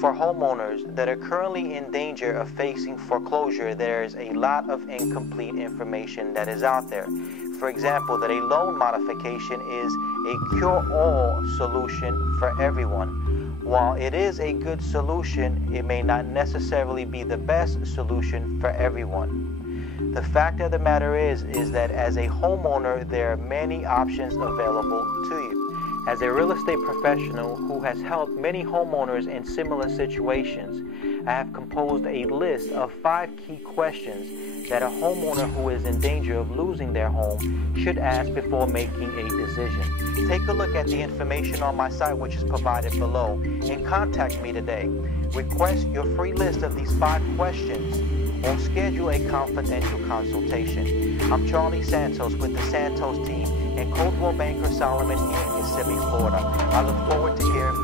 For homeowners that are currently in danger of facing foreclosure, there is a lot of incomplete information that is out there. For example, that a loan modification is a cure-all solution for everyone. While it is a good solution, it may not necessarily be the best solution for everyone. The fact of the matter is that as a homeowner, there are many options available to you. As a real estate professional who has helped many homeowners in similar situations, I have composed a list of 5 key questions that a homeowner who is in danger of losing their home should ask before making a decision. Take a look at the information on my site, which is provided below, and contact me today. Request your free list of these 5 questions or schedule a confidential consultation. I'm Charlie Santos with the Santos team and Coldwell Banker Solomon in Kissimmee, Florida. I look forward to hearing from you.